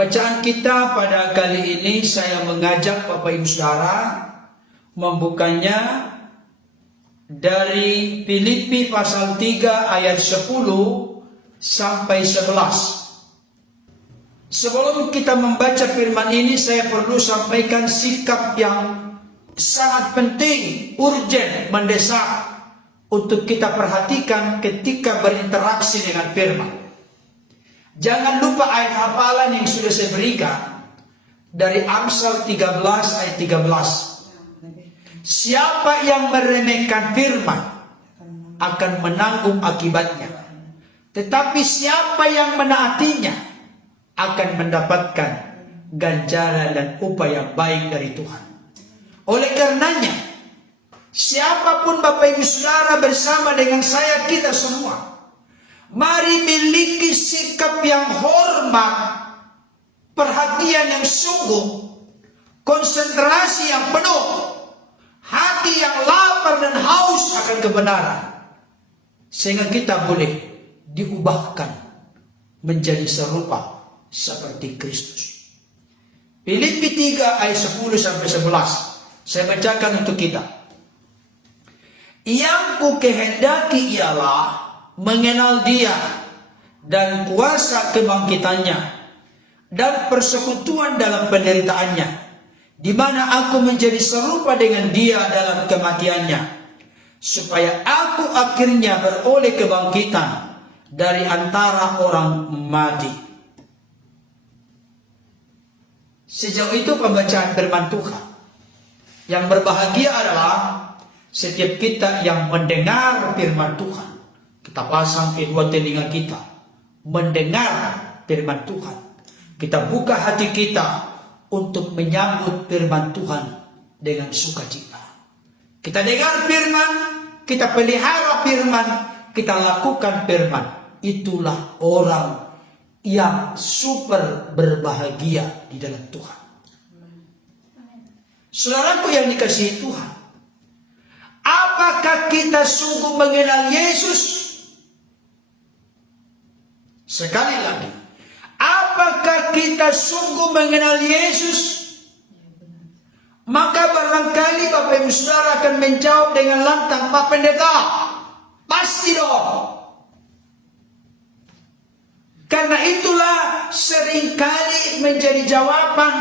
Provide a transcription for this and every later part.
Bacaan kita pada kali ini saya mengajak Bapak Ibu Saudara membukanya dari Filipi pasal 3 ayat 10 sampai 11. Sebelum kita membaca firman ini, saya perlu sampaikan sikap yang sangat penting, urgent, mendesak untuk kita perhatikan ketika berinteraksi dengan firman. Jangan lupa ayat hafalan yang sudah saya berikan dari Amsal 13 ayat 13. Siapa yang meremehkan firman akan menanggung akibatnya, tetapi siapa yang menaatinya akan mendapatkan ganjaran dan upah yang baik dari Tuhan. Oleh karenanya, siapapun Bapak Ibu Saudara bersama dengan saya, kita semua, mari miliki sikap yang hormat, perhatian yang sungguh, konsentrasi yang penuh, hati yang lapar dan haus akan kebenaran, sehingga kita boleh diubahkan menjadi serupa seperti Kristus. Filipi 3 ayat 10 sampai 11. Saya bacakan untuk kita. Yang kukehendaki ialah mengenal Dia dan kuasa kebangkitannya dan persekutuan dalam penderitaannya, di mana aku menjadi serupa dengan Dia dalam kematiannya, supaya aku akhirnya beroleh kebangkitan dari antara orang mati. Sejauh itu pembacaan firman Tuhan. Yang berbahagia adalah setiap kita yang mendengar firman Tuhan. Kita pasang kedua telinga kita mendengar firman Tuhan. Kita buka hati kita untuk menyambut firman Tuhan dengan sukacita. Kita dengar firman, kita pelihara firman, kita lakukan firman. Itulah orang yang super berbahagia di dalam Tuhan. Saudaraku yang dikasihi Tuhan, apakah kita sungguh mengenal Yesus? Sekali lagi, apakah kita sungguh mengenal Yesus? Maka barangkali Bapak Ibu Saudara akan menjawab dengan lantang, Pak Pendeta, pasti dong. Karena itulah seringkali menjadi jawaban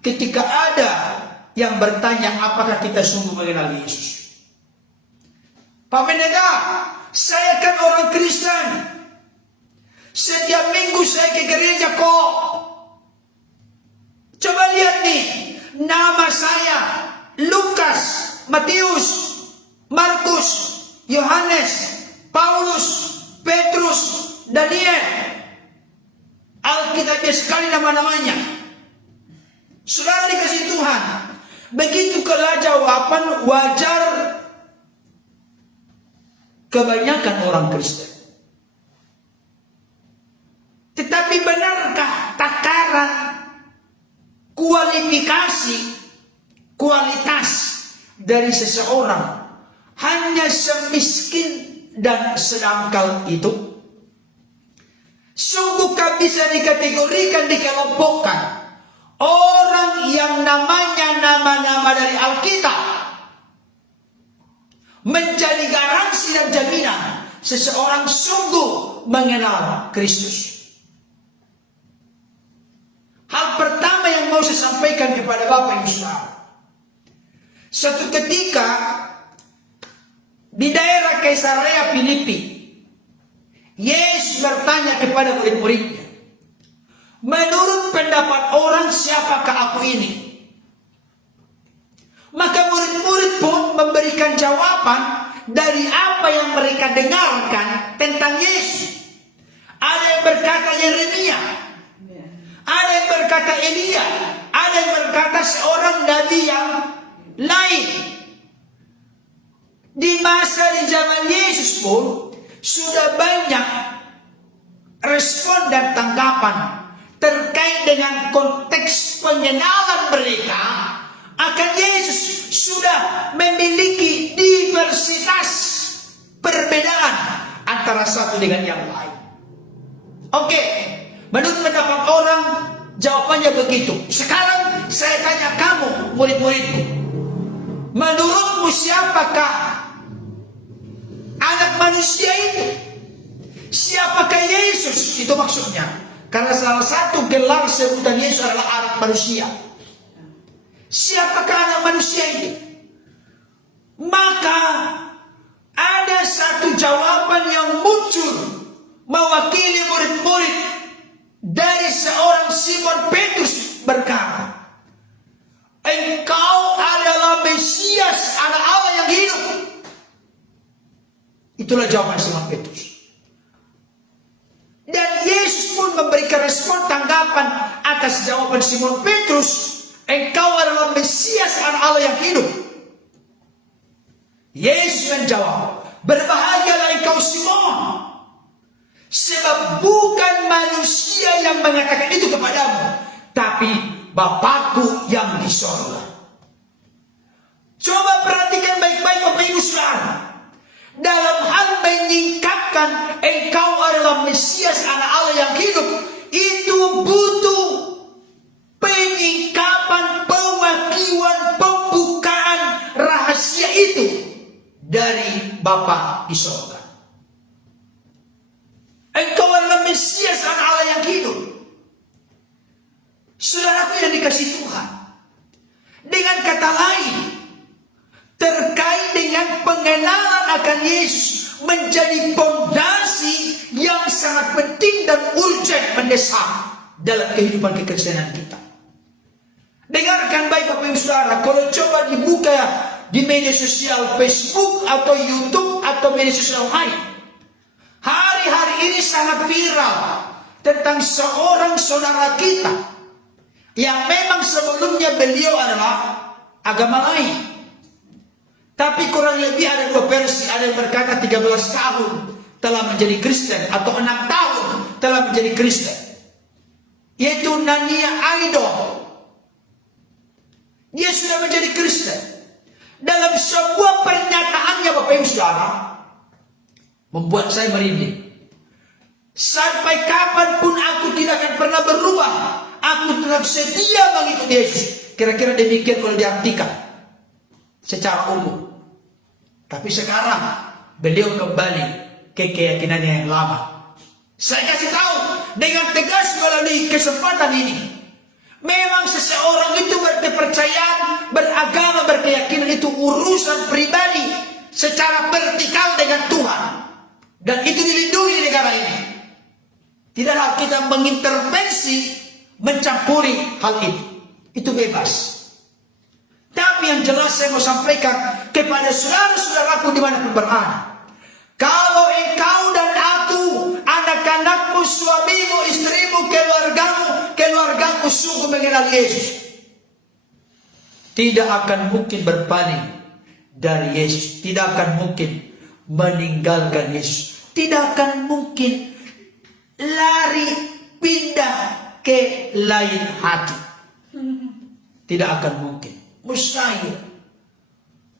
ketika ada yang bertanya apakah kita sungguh mengenal Yesus. Pak Pendeta, saya kan orang Kristen. Setiap minggu saya ke gereja kok. Coba lihat nih, nama saya Lukas, Matius, Markus, Yohanes, Paulus, Petrus, Daniel. Alkitabnya sekali nama-namanya. Saudara dikasih Tuhan, begitu kelah jawaban wajar kebanyakan orang Kristen. Tetapi benarkah takaran kualitas dari seseorang hanya semiskin dan sedangkal itu? Sungguhkah bisa dikategorikan, dikelompokkan orang yang namanya nama-nama dari Alkitab menjadi garansi dan jaminan seseorang sungguh mengenal Kristus? Hal pertama yang mau saya sampaikan kepada Bapak Ibu Saudara, suatu ketika di daerah Kaisarea Filipi, Yesus bertanya kepada murid-muridnya, menurut pendapat orang siapakah aku ini? Maka murid-murid pun memberikan jawaban dari apa yang mereka dengarkan tentang Yesus. Ada yang berkata Yeremia, ada yang berkata Elia, ada yang berkata seorang nabi yang lain. Di zaman Yesus pun sudah banyak respon dan tanggapan terkait dengan konteks pengenalan mereka akan Yesus. Sudah memiliki diversitas perbedaan antara satu dengan yang lain. Oke, menurut pendapat orang Jawabannya begitu. Sekarang saya tanya kamu, murid-muridku. Menurutmu siapakah anak manusia itu? Siapakah Yesus? Itu maksudnya. Karena salah satu gelar sebutan Yesus adalah anak manusia. Siapakah anak manusia itu? Maka ada satu jawaban yang muncul mewakili murid-murid dari seorang Simon Petrus berkata, engkau adalah Mesias, anak Allah yang hidup. Itulah jawaban Simon Petrus. Dan Yesus pun memberikan respon tanggapan atas jawaban Simon Petrus, engkau adalah Mesias, anak Allah yang hidup. Yesus menjawab, berbahagialah engkau Simon, sebab bukan manusia yang mengatakan itu kepadamu, tapi Bapakku yang di sorga. Coba perhatikan baik-baik Bapak Ibu Saudara. Dalam hal menyingkapkan engkau adalah Mesias, anak Allah yang hidup, itu butuh penyingkapan, pewakilan, pembukaan rahasia itu dari Bapa di sorga. Engkau adalah Mesias, anak Allah yang hidup. Saudaraku yang dikasih Tuhan, dengan kata lain, terkait dengan pengenalan akan Yesus menjadi fondasi yang sangat penting dan urgent mendesak dalam kehidupan kekristenan kita. Dengarkan baik Bapak Ibu Saudara, kalau coba dibuka di media sosial Facebook atau YouTube atau media sosial lain, hari-hari ini sangat viral tentang seorang saudara kita yang memang sebelumnya beliau adalah agama lain. Tapi kurang lebih ada dua versi. Ada yang berkata 13 tahun telah menjadi Kristen, atau 6 tahun telah menjadi Kristen, yaitu Nania Aido. Dia sudah menjadi Kristen. Dalam sebuah pernyataannya Bapak Ibu Saudara, membuat saya merinding. Sampai kapanpun aku tidak akan pernah berubah, aku tetap setia mengikuti Yesus. Kira-kira demikian kalau diartikan secara umum. Tapi sekarang beliau kembali ke keyakinannya yang lama. Saya kasih tahu dengan tegas melalui kesempatan ini, memang seseorang itu berkepercayaan, beragama, berkeyakinan itu urusan pribadi secara vertikal dengan Tuhan, dan itu dilindungi di negara ini. Tidaklah kita mengintervensi, mencampuri hal itu. Itu bebas. Tapi yang jelas saya mau sampaikan kepada saudara-saudaraku dimanapun berada. Kalau engkau dan aku, anak-anakmu, suamimu, istrimu, keluargaku sungguh mengenal Yesus, tidak akan mungkin berpaling dari Yesus. Tidak akan mungkin meninggalkan Yesus. Tidak akan mungkin lari pindah ke lain hati. Tidak akan mungkin. Mustahil.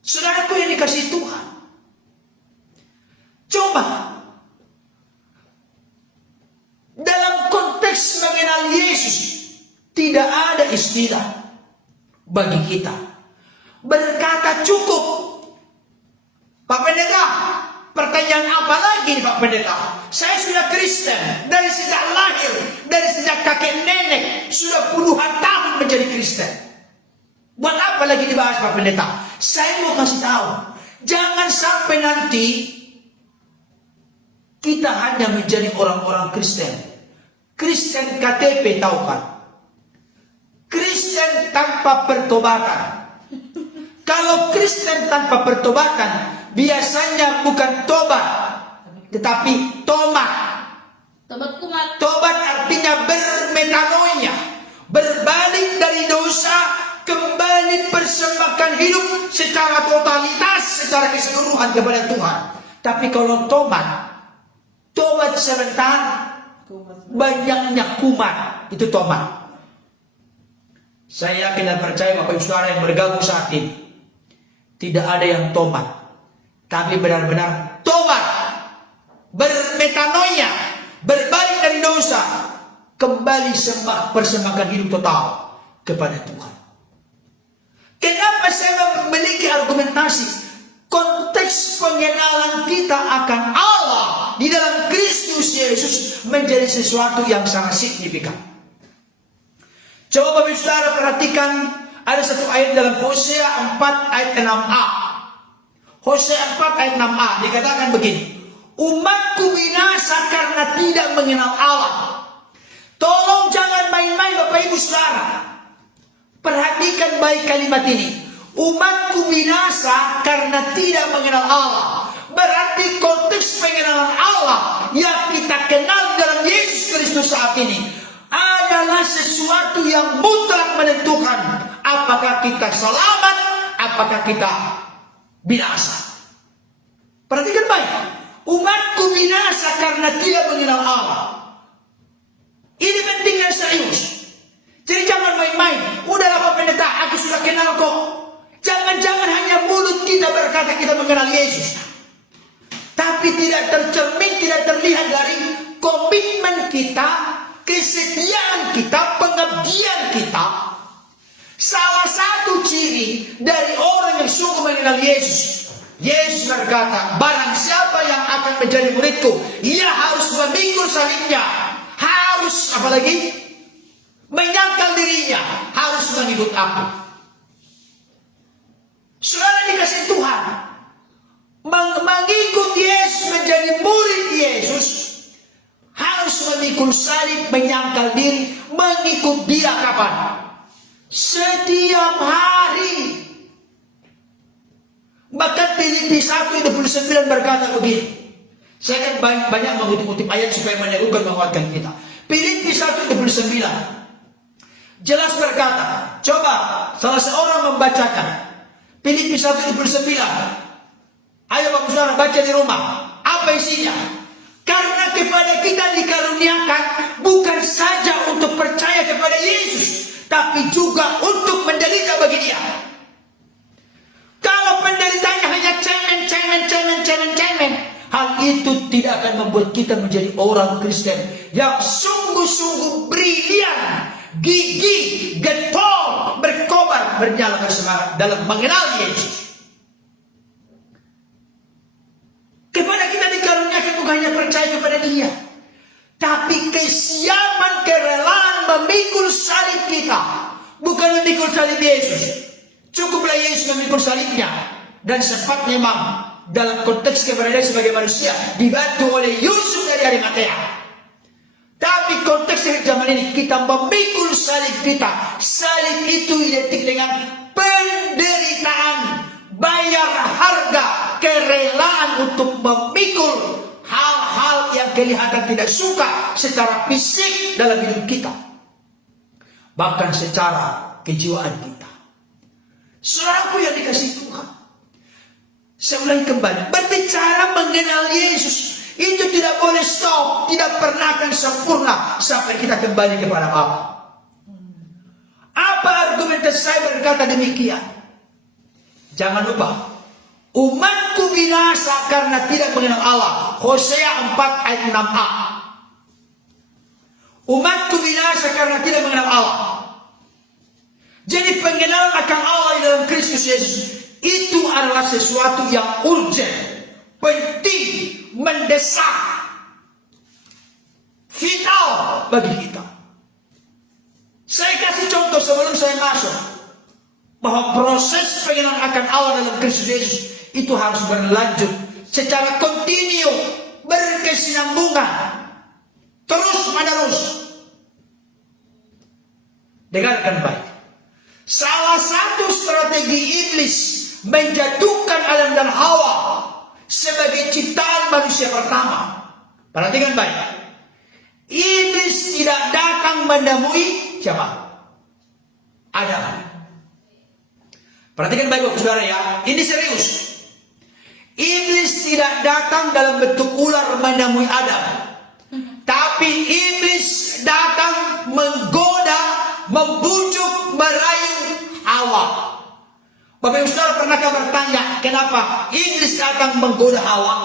Saudaraku yang dikasih Tuhan, coba dalam konteks mengenal Yesus, tidak ada istilah bagi kita berkata cukup. Pak Pendeta, pertanyaan apa lagi Pak Pendeta? Saya sudah Kristen dari sejak lahir, dari sejak kakek nenek, sudah puluhan tahun menjadi Kristen. Buat apa lagi dibahas Pak Pendeta? Saya mau kasih tahu, jangan sampai nanti kita hanya menjadi orang-orang Kristen. Kristen KTP, tahu kan? Kristen tanpa pertobatan. Kalau Kristen tanpa pertobatan, biasanya bukan tobat, tetapi tomat. Tobat artinya bermetanoia, berbalik dari dosa, kembali persembahkan hidup secara totalitas, secara keseluruhan kepada Tuhan. Tapi kalau tobat sebentar, banyaknya kumat, itu tobat. Saya yakin dan percaya Bapak Ibu Saudara yang bergabung saat ini, tidak ada yang tobat, tapi benar-benar tobat, bermetanoia, berbalik dari dosa, kembali persembahkan hidup total kepada Tuhan. Kenapa saya memiliki argumentasi? Konteks pengenalan kita akan Allah di dalam Kristus Yesus menjadi sesuatu yang sangat signifikan. Coba Bapak Saudara perhatikan, ada satu ayat dalam Hosea 4 ayat 6a. Hosea 4 ayat 6a dikatakan begini, umatku binasa karena tidak mengenal Allah. Tolong jangan main-main Bapak Ibu Saudara. Perhatikan baik kalimat ini. Umatku binasa karena tidak mengenal Allah. Berarti konteks pengenalan Allah yang kita kenal dalam Yesus Kristus saat ini adalah sesuatu yang mutlak menentukan apakah kita selamat, apakah kita binasa. Perhatikan baik. Umatku binasa karena tidak mengenal Allah. Ini penting dan serius. Jadi jangan main-main. Udahlah Pak Pendeta, aku sudah kenal kok. Jangan-jangan hanya mulut kita berkata kita mengenal Yesus, tapi tidak tercermin, tidak terlihat dari komitmen kita, kesetiaan kita, pengabdian kita. Salah satu ciri dari orang yang sungguh mengenal Yesus, Yesus berkata, barang siapa yang akan menjadi muridku, ia harus memikul salibnya, harus apalagi menyangkal dirinya, harus mengikut aku. Saudara dikasih Tuhan, mengikut Yesus, menjadi murid Yesus, harus memikul salib, menyangkal diri, mengikut Dia kapan? Setiap hari. Bahkan Filipi 1:29 berkata begini. Saya kan banyak mengutip-utip ayat supaya meneguhkan, menguatkan kita. Filipi 1:29 jelas berkata, coba salah seorang membacakan. Filipi 1:29. Ayo Bapak Saudara baca di rumah. Apa isinya? Karena kepada kita dikaruniakan bukan saja untuk percaya kepada Yesus, tapi juga untuk menderita bagi Dia. Kalau penderitanya hanya cemen, hal itu tidak akan membuat kita menjadi orang Kristen yang sungguh-sungguh brilian, gigih, getol, berkobar, bernyala bersemangat dalam mengenal Yesus. Kepada kita dikaruniakan bukan hanya percaya kepada Dia, tapi kesiapan, kerelaan memikul salib kita. Bukan memikul salib Yesus. Cukuplah Yesus memikul salibnya. Dan sempat memang dalam konteks keberadaan sebagai manusia dibantu oleh Yusuf dari Arimatea. Tapi konteks zaman ini kita memikul salib kita. Salib itu identik dengan penderitaan, bayar harga, kerelaan untuk memikul hal-hal yang kelihatan tidak suka secara fisik dalam hidup kita, bahkan secara kejiwaan kita. Saudaraku yang dikasihi Tuhan, saya ulangi kembali, berbicara mengenal Yesus itu tidak boleh stop, tidak pernah akan sempurna sampai kita kembali kepada Bapa. Apa argumentasi saya berkata demikian? Jangan lupa, umatku binasa karena tidak mengenal Allah. Hosea 4 ayat 6a. Umatku binasa karena tidak mengenal Allah. Jadi pengenalan akan Allah di dalam Kristus Yesus itu adalah sesuatu yang urgent, penting, mendesak, vital bagi kita. Saya kasih contoh sebelum saya masuk, bahwa proses pengenalan akan Allah dalam Kristus Yesus itu harus berlanjut secara kontinu, berkesinambungan, terus menerus. Dengarkan baik. Salah satu strategi iblis menjatuhkan Adam dan Hawa sebagai ciptaan manusia pertama. Perhatikan baik. Iblis tidak datang menemui siapa? Adam. Perhatikan baik Bapak Saudara ya. Ini serius. Iblis tidak datang dalam bentuk ular menemui Adam. Tapi iblis datang menggoda, membujuk, merayu Hawa. Bapak Ibu Saudara pernahkah bertanya kenapa iblis datang menggoda Hawa?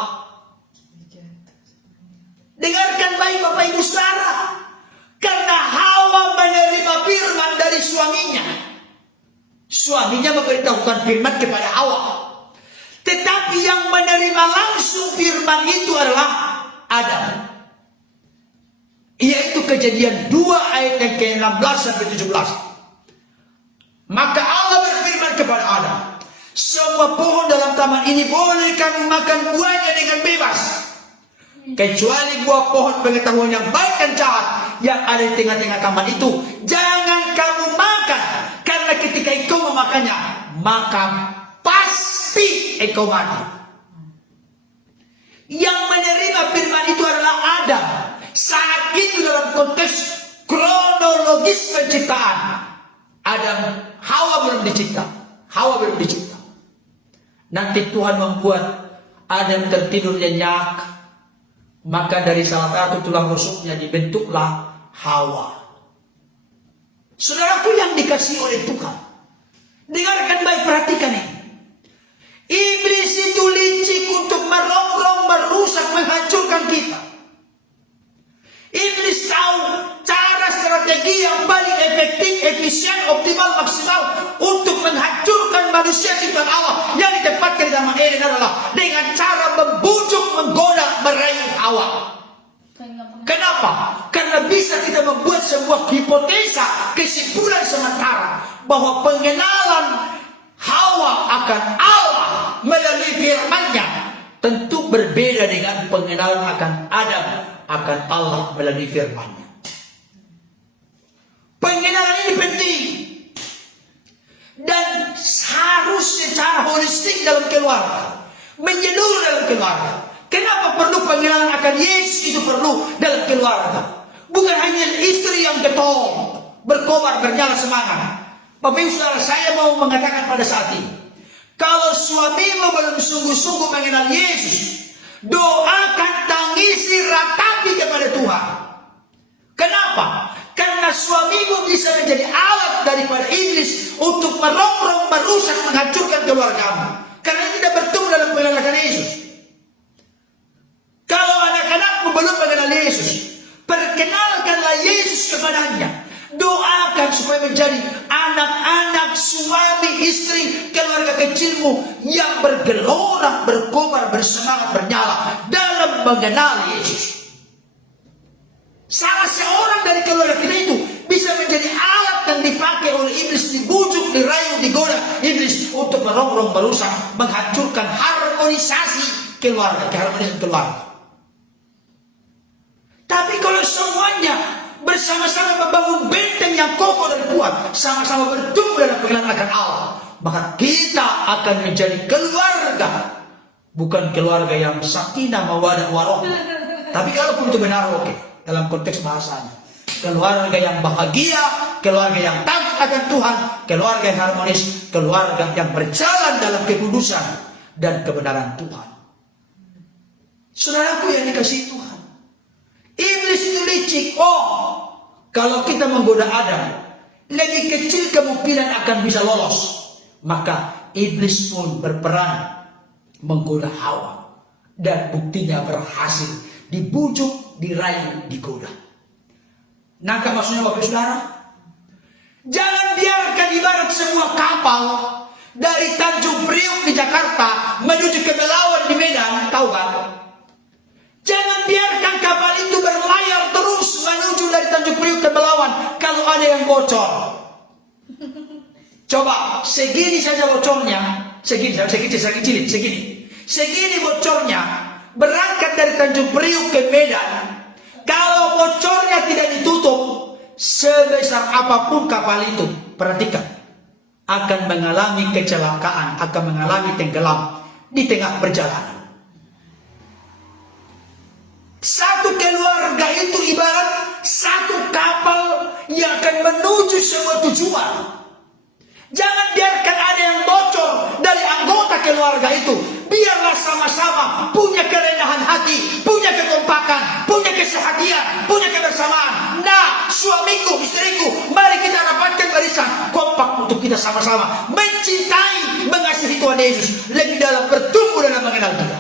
Dengarkan baik Bapak Ibu Saudara. Karena firman dari suaminya. Suaminya memberitahukan firman kepada Hawa. Tetapi yang menerima langsung firman itu adalah Adam. Yaitu Kejadian 2 ayat yang ke-16 sampai 17. Maka Allah berfirman kepada Adam, semua pohon dalam taman ini boleh kamu makan buahnya dengan bebas, kecuali buah pohon pengetahuan yang baik dan jahat yang ada di tengah-tengah taman itu. Jangan kamu makan, karena ketika engkau memakannya, maka pasti engkau mati. Yang menerima firman itu adalah Adam. Saat itu dalam konteks kronologis penciptaan, Hawa belum dicipta. Nanti Tuhan membuat Adam tertidur nyenyak, maka dari salah satu tulang rusuknya dibentuklah Hawa. Saudaraku yang dikasihi oleh Tuhan, dengarkan baik, perhatikan ini. Iblis itu licik untuk merongrong, merusak, menghancurkan kita. Iblis tahu cara strategi yang paling efektif, efisien, optimal, maksimal untuk menghancurkan manusia ciptaan Allah yang ditempatkan di Taman Eden adalah dengan cara membujuk, menggoda, merayu Hawa. Kenapa? Karena bisa kita membuat sebuah hipotesa, kesimpulan sementara bahwa pengenalan Hawa akan Allah melalui firman-Nya tentu berbeda dengan pengenalan akan Adam akan Allah melalui firman-Nya. Pengenalan ini penting dan harus secara holistik dalam keluarga, menyeluruh dalam keluarga. Kenapa perlu pengenalan akan Yesus itu perlu dalam keluarga? Bukan hanya istri yang getol, berkobar, bernyala semangat. Bapak Ibu Saudara, saya mau mengatakan pada saat ini, kalau suamimu belum sungguh-sungguh mengenal Yesus, doakan, tangisi, ratapi kepada Tuhan. Kenapa? Karena suamimu bisa menjadi alat daripada iblis untuk merongrong, merusak, menghancurkan keluargamu. Karena tidak bertumbuh dalam pengenalan Yesus. Kalau anak-anakmu belum mengenal Yesus, perkenalkanlah Yesus kepadanya. Doakan supaya menjadi anak-anak, suami, istri, keluarga kecilmu yang bergelora, berkobar, bersemangat, bernyala dalam mengenal Yesus. Salah seorang dari keluarga kita itu bisa menjadi alat yang dipakai oleh iblis, dibujuk, dirayu, digoda iblis untuk merongrong, merusak, menghancurkan harmonisasi keluarga, keharmonisan keluarga. Tapi kalau semuanya bersama-sama membangun benteng yang kokoh dan kuat, sama-sama bertumbuh dalam pengenalan akan Allah, maka kita akan menjadi keluarga, bukan keluarga yang sakinah, mawaddah, warahmah. Tapi kalaupun itu benar, oke, dalam konteks bahasanya, keluarga yang bahagia, keluarga yang takut akan Tuhan, keluarga yang harmonis, keluarga yang berjalan dalam kekudusan dan kebenaran Tuhan. Saudaraku yang dikasihi Tuhan, iblis itu licik. Kalau kita menggoda Adam, lebih kecil kemungkinan akan bisa lolos. Maka iblis pun berperan menggoda Hawa. Dan buktinya berhasil. Dibujuk, dirayu, digoda. Nangkap maksudnya Bapak Saudara? Jangan biarkan ibarat sebuah kapal dari Tanjung Priok di Jakarta menuju ke Belawan di Medan, tahu kan? Jangan biarkan kapal itu berlayar terus menuju dari Tanjung Priok ke Belawan kalau ada yang bocor. Coba segini saja bocornya, segini bocornya, berangkat dari Tanjung Priok ke Medan. Kalau bocornya tidak ditutup, sebesar apapun kapal itu, perhatikan, akan mengalami kecelakaan, akan mengalami tenggelam di tengah perjalanan. Satu keluarga itu ibarat satu kapal yang akan menuju sebuah tujuan. Jangan biarkan ada yang bocor dari anggota keluarga itu. Biarlah sama-sama punya kerendahan hati, punya kekompakan, punya kesehatian, punya kebersamaan. Nah, suamiku, istriku, mari kita rapatkan barisan kompak untuk kita sama-sama mencintai, mengasihi Tuhan Yesus lebih dalam, bertumbuh dalam mengenal Dia.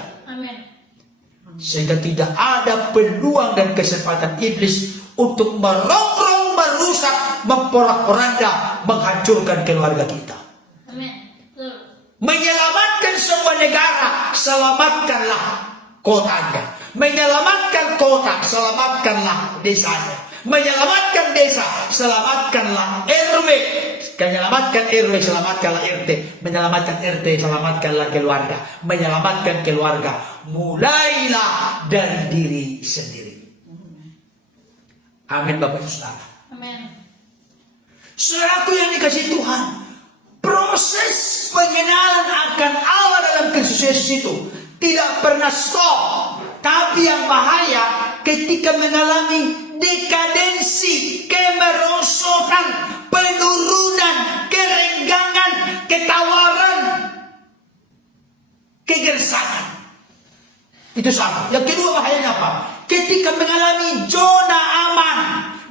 Sehingga tidak ada peluang dan kesempatan iblis untuk merongrong, merusak, memporak-poranda, menghancurkan keluarga kita. Amin. Betul. Menyelamatkan sebuah negara, selamatkanlah kotanya. Menyelamatkan kota, selamatkanlah desanya. Menyelamatkan desa, selamatkanlah RW. Menyelamatkan RW, selamatkanlah RT. Menyelamatkan RT, selamatkanlah keluarga. Menyelamatkan keluarga, mulailah dari diri sendiri. Amin Bapak Ibu Saudara. Amin. Saudaraku yang dikasihi Tuhan, proses pengenalan akan Allah dalam Kristus Yesus itu tidak pernah stop. Tapi yang bahaya ketika mengalami dekadensi, kemerosotan, penurunan, kerenggangan, ketawaran, kegersangan. Itu satu. Yang kedua bahayanya apa? Ketika mengalami zona aman,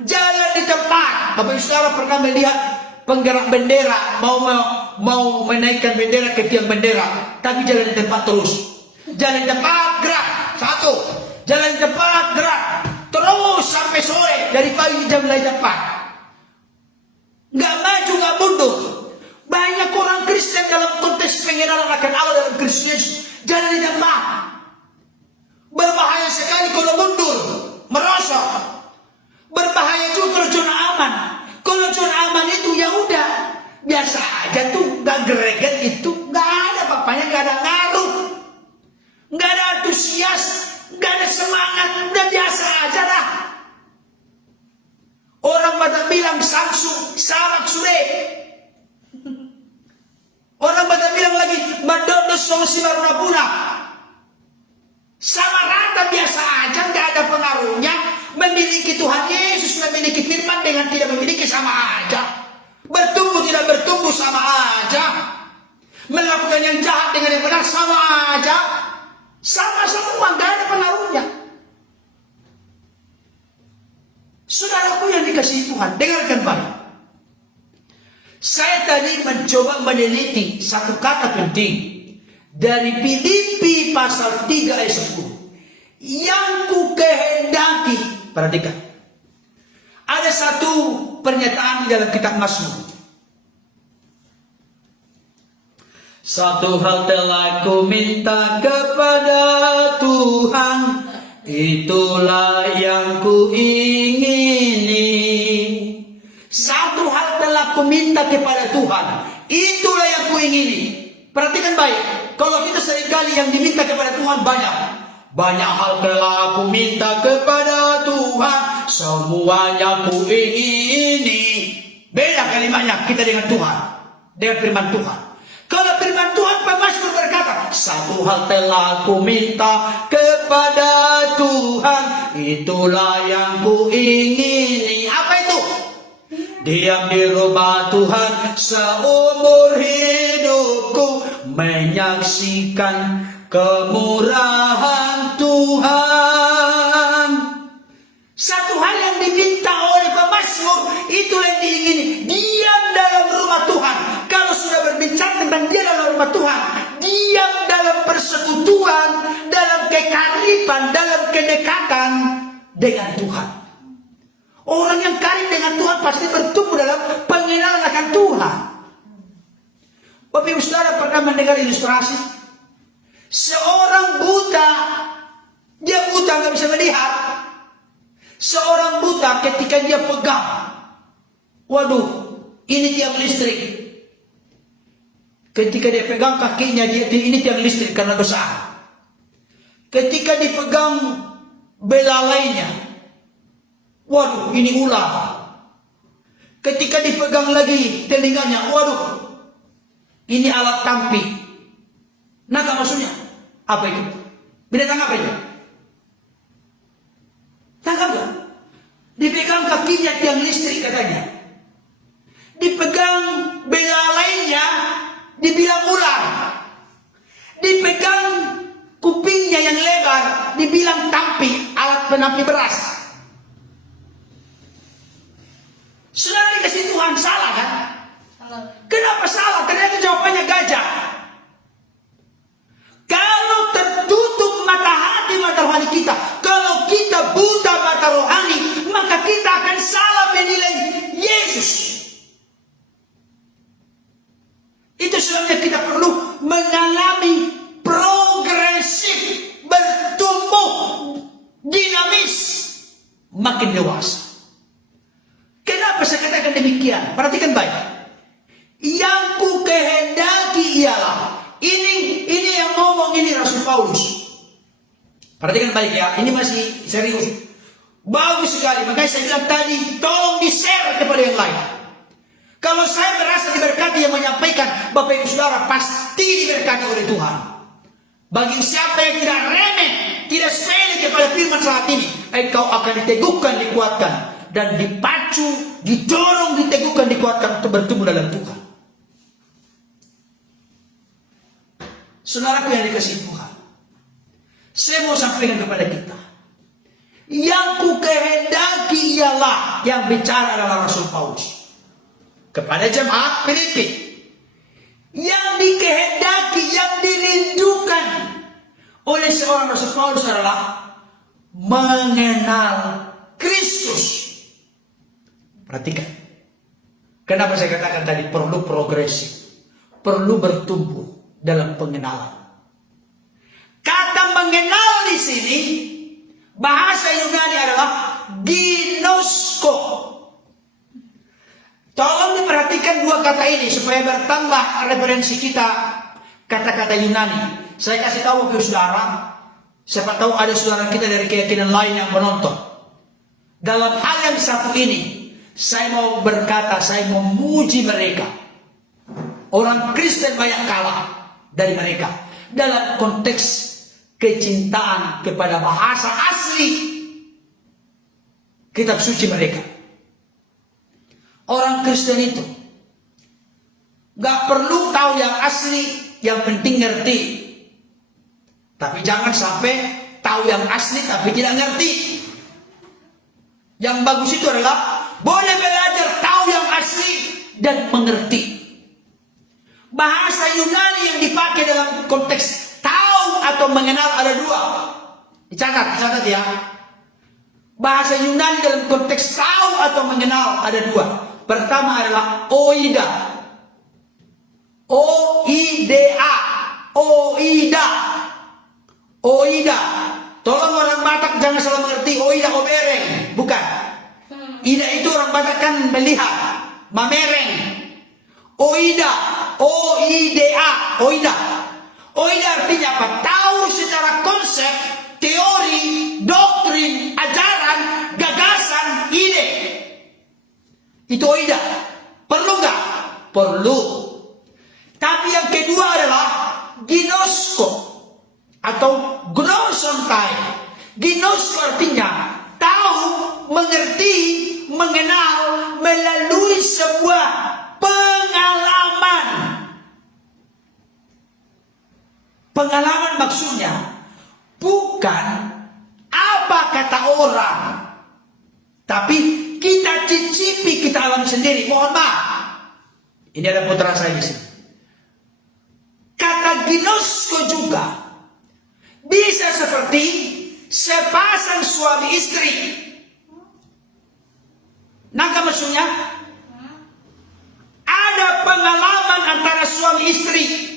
jalan di tempat. Bapak Ibu Saudara pernah melihat penggerak bendera mau menaikkan bendera ke tiang bendera, tapi jalan di tempat terus. Jalan di tempat gerak. Satu. Jalan di tempat gerak. Terus sampai sore, dari pagi jam 4. Nggak maju, nggak mundur. Banyak orang Kristen dalam konteks pengenalan akan Allah dalam Kristus Yesus jalan di tempat. Berbahaya sekali kalau mundur, merosot. Berbahaya juga kalau zona aman. Kalau zona aman itu ya udah biasa aja tuh, nggak greget itu, nggak ada apa-apanya, nggak ada ngaruh, nggak ada antusias, nggak ada semangat, udah biasa aja lah. Orang pada bilang Samsung samak sure. Orang pada bilang lagi Madono solusi maruna-puna. Sama rata biasa aja, nggak ada pengaruhnya. Memiliki Tuhan Yesus, memiliki firman dengan tidak memiliki sama aja. Bertumbuh tidak bertumbuh sama aja. Melakukan yang jahat dengan yang benar sama aja. Sama semua, nggak ada pengaruhnya. Saudaraku yang dikasihi Tuhan, dengarkan baik. Saya tadi mencoba meneliti satu kata penting dari Filipi pasal 3 ayat 10. Yang ku kehendaki, perhatikan. Ada satu pernyataan di dalam kitab Mazmur. Satu hal telah ku minta kepada Tuhan, itulah yang ku ingini. Satu hal telah ku minta kepada Tuhan, itulah yang ku ingini. Perhatikan baik. Kalau kita seringkali yang diminta kepada Tuhan banyak. Banyak hal telah aku minta kepada Tuhan, semuanya ku ingini. Beda kalimatnya kita dengan Tuhan, dengan firman Tuhan. Kalau firman Tuhan, pemazmur berkata, satu hal telah ku minta kepada Tuhan, itulah yang ku ingini. Apa itu? Diam di rumah Tuhan seumur hidupku, menyaksikan kemurahan Tuhan. Satu hal yang diminta oleh pemazmur, itulah yang diingini. Diam dalam rumah Tuhan. Kalau sudah berbicara tentang dia dalam rumah Tuhan, diam dalam persekutuan, dalam kekariban, dalam kedekatan dengan Tuhan. Orang yang karib dengan Tuhan pasti bertumbuh dalam pengenalan akan Tuhan. Bapak Ibu Saudara pernah mendengar ilustrasi? Seorang buta, dia buta nggak bisa melihat. Seorang buta ketika dia pegang, waduh, ini tiang listrik. Ketika dia pegang kakinya, ini tiang listrik karena besar. Ketika dipegang belalainya, waduh, ini ular. Ketika dipegang lagi telinganya, waduh, ini alat tampi. Naga maksudnya. Apa itu? Binatang apa itu? Tangkap gak? Dipegang kakinya tiang listrik katanya. Dipegang belalainya, dibilang ular. Dipegang kupingnya yang lebar, dibilang tampi, alat penampi beras. Saudara dikasih Tuhan, salah kan? Salah. Kenapa salah? Ternyata jawabannya gajah. Kalau tertutup mata hati, mata rohani kita, kalau kita buta mata rohani, maka kita akan salah menilai Yesus. dewasa. Kenapa saya katakan demikian? Perhatikan baik. Yang ku kehendaki ialah, ini yang ngomong ini Rasul Paulus. Perhatikan baik ya, ini masih serius. Bagus sekali, makanya saya bilang tadi, tolong di-share kepada yang lain. Kalau saya merasa diberkati yang menyampaikan, Bapak Ibu Saudara pasti diberkati oleh Tuhan. Bagi siapa yang tidak remeh, tidak sepele kepada firman saat ini, engkau akan diteguhkan, dikuatkan, dan dipacu, didorong, diteguhkan, dikuatkan untuk bertumbuh dalam Tuhan. Saudaraku yang dikasihi Tuhan, saya mau sampaikan kepada kita, yang ku kehendaki ialah, yang bicara adalah Rasul Paulus kepada jemaat Filipi. Yang dikehendaki, yang dirindukan oleh seorang Rasul Paulus adalah mengenal Kristus. Perhatikan, kenapa saya katakan tadi perlu progresif, perlu bertumbuh dalam pengenalan. Kata mengenal di sini bahasa Yunani adalah ginosko. Tolong diperhatikan dua kata ini supaya bertambah referensi kita kata-kata Yunani. Saya kasih tahu ke saudara, siapa tahu ada saudara kita dari keyakinan lain yang menonton. Dalam hal yang satu ini, saya mau berkata, saya memuji mereka. Orang Kristen banyak kalah dari mereka dalam konteks kecintaan kepada bahasa asli kitab suci mereka. Orang Kristen itu gak perlu tahu yang asli, yang penting ngerti. Tapi jangan sampai tahu yang asli tapi tidak ngerti. Yang bagus itu adalah boleh belajar tahu yang asli dan mengerti. Bahasa Yunani yang dipakai dalam konteks tahu atau mengenal ada dua. Dicatat ya. Bahasa Yunani dalam konteks tahu atau mengenal ada dua. Pertama adalah oida. O-I-D-A. Oida. Oida. Tolong orang Batak jangan salah mengerti. Oida obereng. Bukan. Ida itu orang Batak kan melihat. Mamereng. Oida. O-I-D-A. Oida. Oida artinya apa? Tahu secara konsep, teori, doktrin, ajaran, gagasan, ide. Itu oida. Perlu nggak? Perlu. Tapi yang kedua adalah ginosko atau gnosontai. Ginosko artinya tahu, mengerti, mengenal melalui sebuah pengalaman. Pengalaman maksudnya bukan apa kata orang, tapi kita cicipi, kita alami sendiri. Mohon maaf, ini ada putra saya di sini. Kata ginosko juga bisa seperti sepasang suami istri. Nangka maksudnya ada pengalaman antara suami istri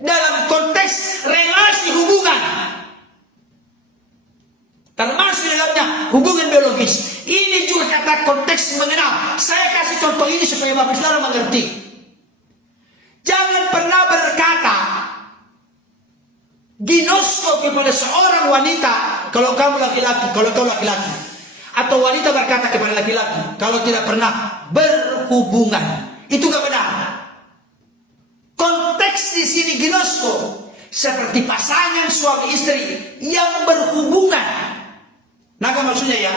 dalam konteks relasi hubungan, termasuk dalamnya hubungan biologis. Ini juga kata konteks mengenal. Saya kasih contoh ini supaya Bapak Saudara mengerti. Jangan pernah berkata ginosko kepada seorang wanita kalau kamu laki-laki, kalau kau laki-laki, atau wanita berkata kepada laki-laki kalau tidak pernah berhubungan. Itu gak benar. Konteks di sini ginosko seperti pasangan suami istri yang berhubungan. Nah, maksudnya ya,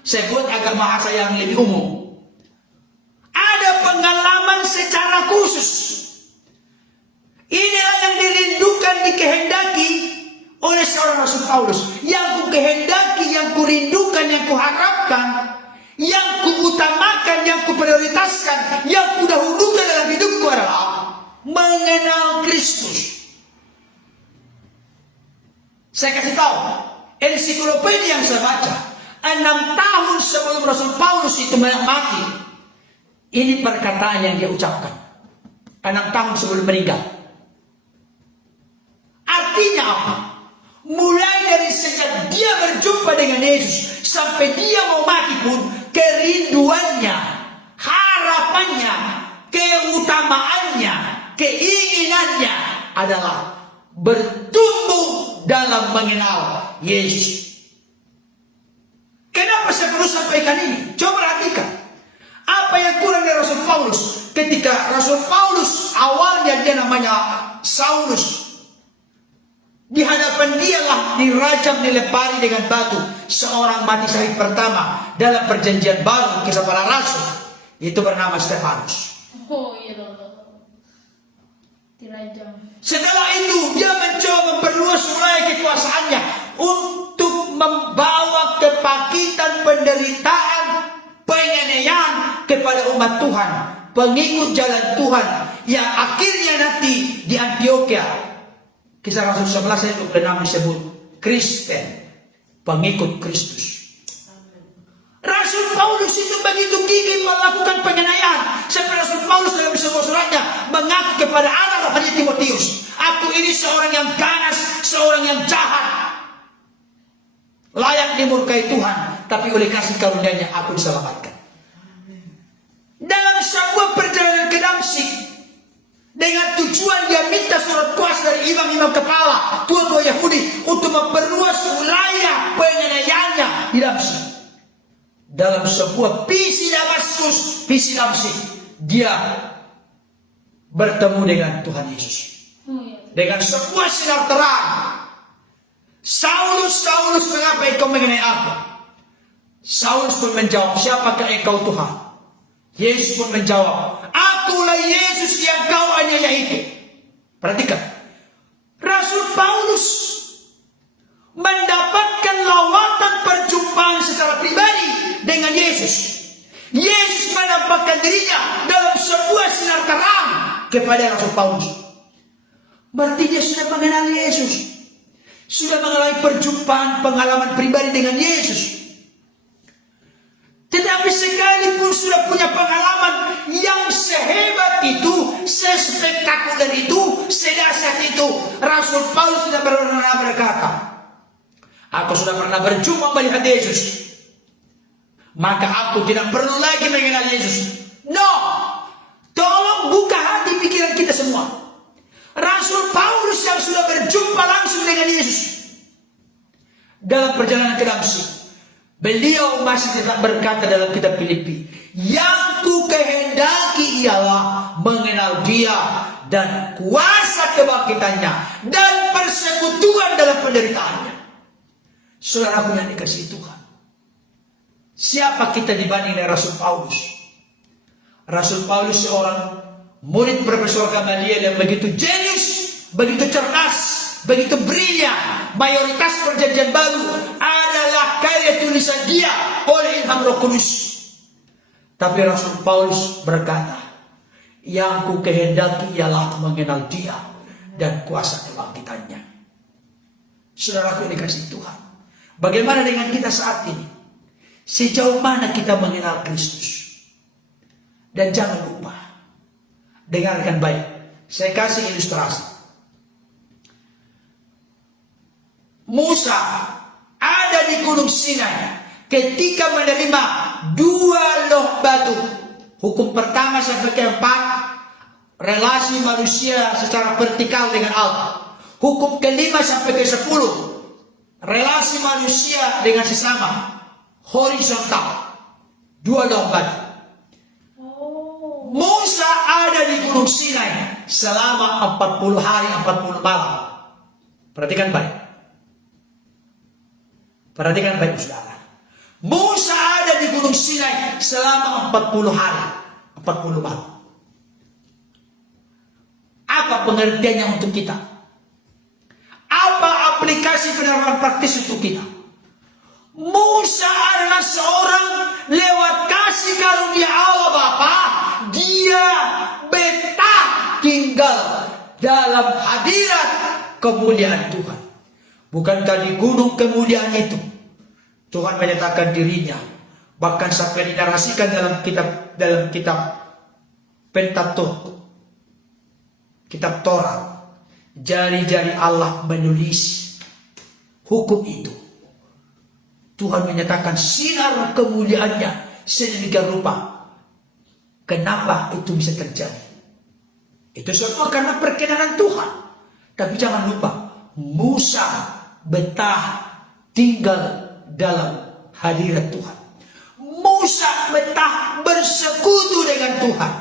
saya buat agak bahasa yang lebih umum. Ada pengalaman secara khusus. Inilah yang dirindukan, dikehendaki oleh seorang Rasul Paulus. Yang ku kehendaki, yang ku rindukan, yang ku harapkan, yang ku utamakan, yang ku prioritaskan, yang ku dahulukan dalam hidupku adalah mengenal Kristus. Saya kasih tahu, ensiklopedia yang saya baca 6 tahun sebelum Rasul Paulus itu mati, ini perkataan yang dia ucapkan 6 tahun sebelum meninggal. Artinya apa? Mulai dari sejak dia berjumpa dengan Yesus sampai dia mau mati pun, kerinduannya, harapannya, keutamaannya, keinginannya adalah bertumbuh dalam mengenal Yesus. Kenapa saya perlu sampaikan ini? Coba perhatikan. Apa yang kurang dari Rasul Paulus? Ketika Rasul Paulus awalnya dia namanya Saulus. Di hadapan dialah dirajam, dilempari dengan batu seorang mati syahid pertama dalam perjanjian baru kisah para rasul. Itu bernama Stefanus. Oh iya loh. Dirajam. Setelah itu dia mencoba memperluas wilayah kekuasaannya untuk membawa kepakitan, penderitaan, penganiayaan kepada umat Tuhan, pengikut jalan Tuhan, yang akhirnya nanti di Antioquia Kisah Rasul 11 ayat 26 disebut Kristen, pengikut Kristus. Rasul Paulus itu begitu gigih melakukan penganiayaan sampai Rasul Paulus dalam sebuah suratnya mengaku kepada anak rohani Timotius, aku ini seorang yang ganas, seorang yang jahat, layak dimurkai Tuhan, tapi oleh kasih karunia-Nya aku diselamatkan. Dalam sebuah perjalanan ke Damsyik, dengan tujuan dia minta surat kuasa dari imam-imam kepala, tua-tua Yahudi untuk memperluas wilayah penganiayaannya di Damsyik. Dalam sebuah visi Damsyik, dia bertemu dengan Tuhan Yesus. Dengan sebuah sinar terang. Saulus, Saulus, mengapa engkau mengenai aku? Saulus pun menjawab, siapakah engkau Tuhan? Yesus pun menjawab, akulah Yesus yang kau aniaya itu. Perhatikan, Rasul Paulus mendapatkan lawatan perjumpaan secara pribadi dengan Yesus. Yesus menampakkan dirinya dalam sebuah sinar terang kepada Rasul Paulus. Berarti dia sudah mengenal Yesus, sudah mengalami perjumpaan, pengalaman pribadi dengan Yesus. Tetapi sekalipun sudah punya pengalaman yang sehebat itu, sespektakuler itu, sedahsyat itu, Rasul Paulus sudah pernah berkata, aku sudah pernah berjumpa melihat Yesus, maka aku tidak perlu lagi mengenal Yesus. No, tolong buka hati pikiran kita semua. Rasul Paulus yang sudah berjumpa langsung dengan Yesus dalam perjalanan ke Damsyik, beliau masih tetap berkata dalam kitab Filipi, yang ku kehendaki ialah mengenal Dia dan kuasa kebangkitannya dan persekutuan dalam penderitaannya. Saudaraku yang dikasihi Tuhan, siapa kita dibanding dengan Rasul Paulus? Rasul Paulus seorang murid Profesor Gamaliel yang begitu jenius, begitu cerdas, begitu brilian. Mayoritas perjanjian baru adalah karya tulisan dia oleh ilham Roh Kudus. Tapi Rasul Paulus berkata, yang ku kehendaki ialah mengenal Dia dan kuasa kebangkitannya. Saudaraku yang dikasihi Tuhan, bagaimana dengan kita saat ini? Sejauh mana kita mengenal Kristus? Dan jangan lupa, dengarkan baik, saya kasih ilustrasi. Musa ada di Gunung Sinai ketika menerima 2 loh batu. Hukum pertama sampai keempat, relasi manusia secara vertikal dengan Allah. Hukum kelima sampai ke-10, relasi manusia dengan sesama horizontal, 2 loh batu. Musa ada di Gunung Sinai selama 40 hari 40 malam. Perhatikan baik. Perhatikan baik saudara. Musa ada di Gunung Sinai selama 40 hari 40 malam. Apa pengertiannya untuk kita? Apa aplikasi penerapan praktis untuk kita? Musa adalah seorang lewat kasih karunia Allah Bapa, dia betah tinggal dalam hadirat kemuliaan Tuhan. Bukankah di gunung kemuliaan itu Tuhan menyatakan dirinya, bahkan sampai dinarasikan dalam kitab Pentateuch, kitab Taurat, jari-jari Allah menulis hukum itu. Tuhan menyatakan sinar kemuliaannya sedemikian rupa. Kenapa itu bisa terjadi? Itu semua karena perkenanan Tuhan. Tapi jangan lupa, Musa betah tinggal dalam hadirat Tuhan. Musa betah bersekutu dengan Tuhan.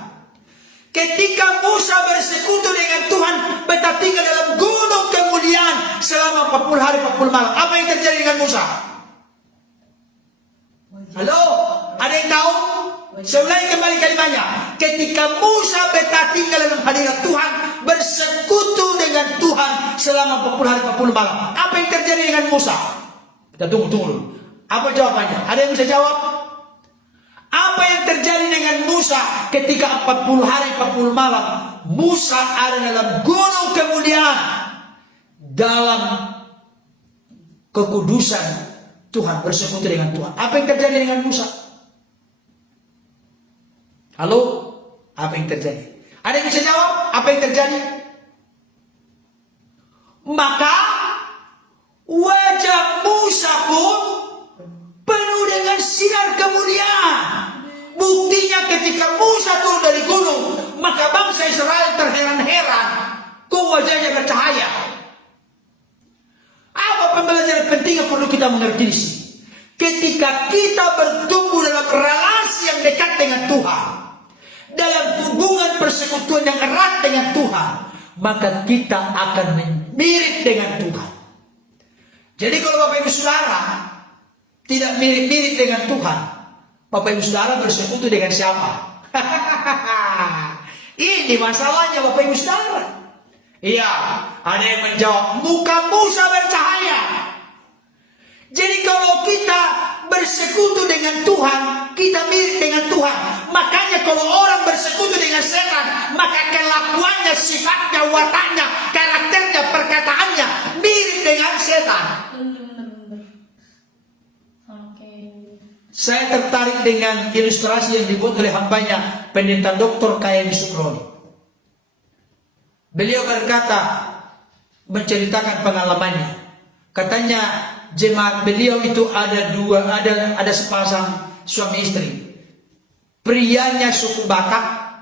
Ketika Musa bersekutu dengan Tuhan, betah tinggal dalam gunung kemuliaan selama 40 hari 40 malam. Apa yang terjadi dengan Musa? Halo? Ada yang tahu? Saya ulangi kembali kalimatnya. Ketika Musa betah tinggal dalam hadirat Tuhan, bersekutu dengan Tuhan selama 40 hari 40 malam. Apa yang terjadi dengan Musa? Kita tunggu dulu. Apa jawabannya? Ada yang bisa jawab? Apa yang terjadi dengan Musa ketika 40 hari 40 malam? Musa ada dalam gunung kemuliaan, dalam kekudusan Tuhan, bersekutu dengan Tuhan. Apa yang terjadi dengan Musa? Halo? Apa yang terjadi? Ada yang bisa jawab? Apa yang terjadi? Maka wajah Musa pun penuh dengan sinar kemuliaan. Buktinya ketika Musa turun dari gunung, maka bangsa Israel terheran-heran. Kok wajahnya bercahaya? Apa pembelajaran penting yang perlu kita mengerti di sini? Ketika kita bertumbuh dalam relasi yang dekat dengan Tuhan, dalam hubungan persekutuan yang erat dengan Tuhan, maka kita akan mirip dengan Tuhan. Jadi kalau Bapak Ibu Saudara tidak mirip-mirip dengan Tuhan, Bapak Ibu Saudara bersekutu dengan siapa? Ini masalahnya Bapak Ibu Saudara. Iya, ada yang menjawab, muka Musa bercahaya. Jadi kalau kita bersekutu dengan Tuhan, kita mirip dengan Tuhan. Makanya kalau orang bersekutu dengan setan, maka kelakuannya, sifatnya, wataknya, karakternya, perkataannya mirip dengan setan. Oke. Saya tertarik dengan ilustrasi yang dibuat oleh hambanya, Pendeta Dr. KM Suproni. Beliau berkata, menceritakan pengalamannya. Katanya jemaat beliau itu ada sepasang suami istri. Prianya suku Batak,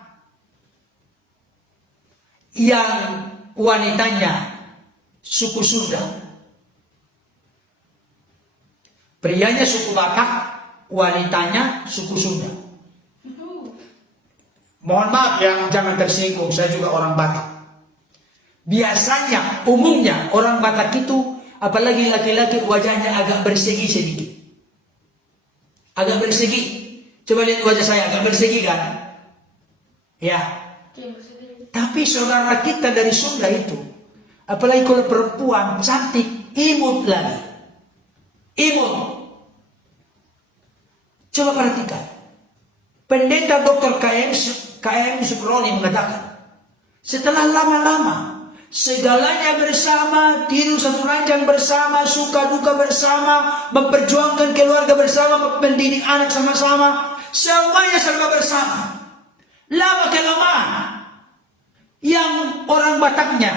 yang wanitanya suku Sunda. Prianya suku Batak, wanitanya suku Sunda. Mohon maaf ya, jangan tersinggung, saya juga orang Batak. Biasanya, umumnya orang Batak itu, apalagi laki-laki, wajahnya agak bersegi sedikit. Agak bersegi. Coba lihat wajah saya, agak bersegi kan? Ya. Tapi saudara kita dari Sunda itu, apalagi kalau perempuan cantik, imut lagi. Imut. Coba perhatikan. Pendeta Dr. KM Suproni mengatakan, setelah lama-lama, segalanya bersama, tidur satu ranjang bersama, suka duka bersama, memperjuangkan keluarga bersama, mendidik anak sama-sama, semuanya serba bersama. Lama-kelamaan, yang orang Bataknya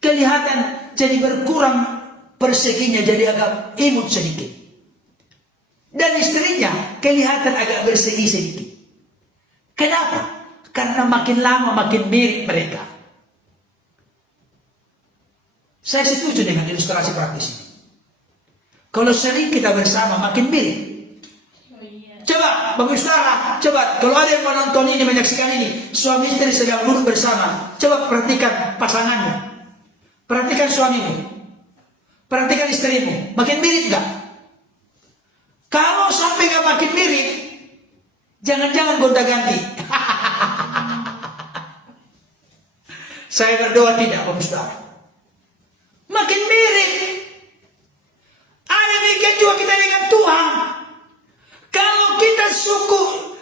kelihatan jadi berkurang perseginya, jadi agak imut sedikit. Dan istrinya kelihatan agak bersegi sedikit. Kenapa? Karena makin lama makin mirip mereka. Saya setuju dengan ilustrasi praktis ini. Kalau sering kita bersama makin mirip. Coba, Bapak Saudara, coba kalau ada yang menonton ini, menyaksikan ini, suami istri sedang duduk bersama, coba perhatikan pasanganmu, perhatikan suamimu, perhatikan istrimu, makin mirip gak? Kalau sampai gak makin mirip, jangan-jangan gonta-ganti. Saya berdoa tidak, Bapak Saudara. Makin mirip. Ada demikian juga kita dengan Tuhan.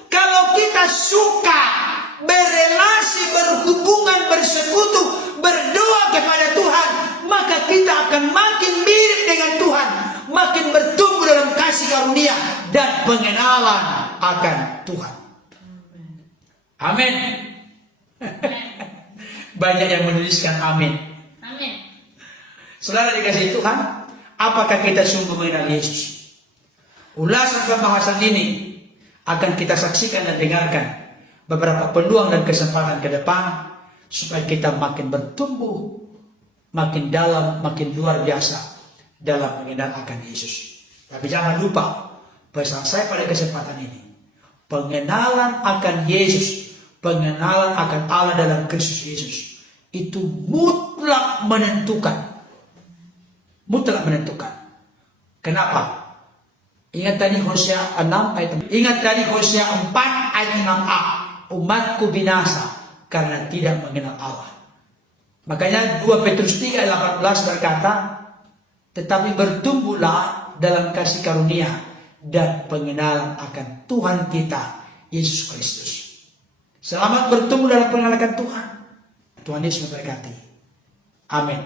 Kalau kita suka berelasi, berhubungan, bersekutu, berdoa kepada Tuhan, maka kita akan makin mirip dengan Tuhan, makin bertumbuh dalam kasih karunia dan pengenalan akan Tuhan. Amin. Banyak yang menuliskan amin. Amin. Saudara dikasihi Tuhan, apakah kita sungguh mengenal Yesus? ulasan pembahasan ini akan kita saksikan dan dengarkan beberapa peluang dan kesempatan ke depan supaya kita makin bertumbuh, makin dalam, makin luar biasa dalam mengenal akan Yesus. Tapi jangan lupa pesan saya pada kesempatan ini, pengenalan akan Yesus, pengenalan akan Allah dalam Kristus Yesus itu mutlak menentukan. Mutlak menentukan. Kenapa? Ingat tadi Hosea 6 ayat 4. Ingat tadi Hosea 4 ayat 6a. Umatku binasa karena tidak mengenal Allah. Makanya 2 Petrus 3 ayat 18 berkata, tetapi bertumbuhlah dalam kasih karunia dan pengenalan akan Tuhan kita Yesus Kristus. Selamat bertumbuh dalam pengenalan akan Tuhan. Tuhan Yesus memberkati. Amin.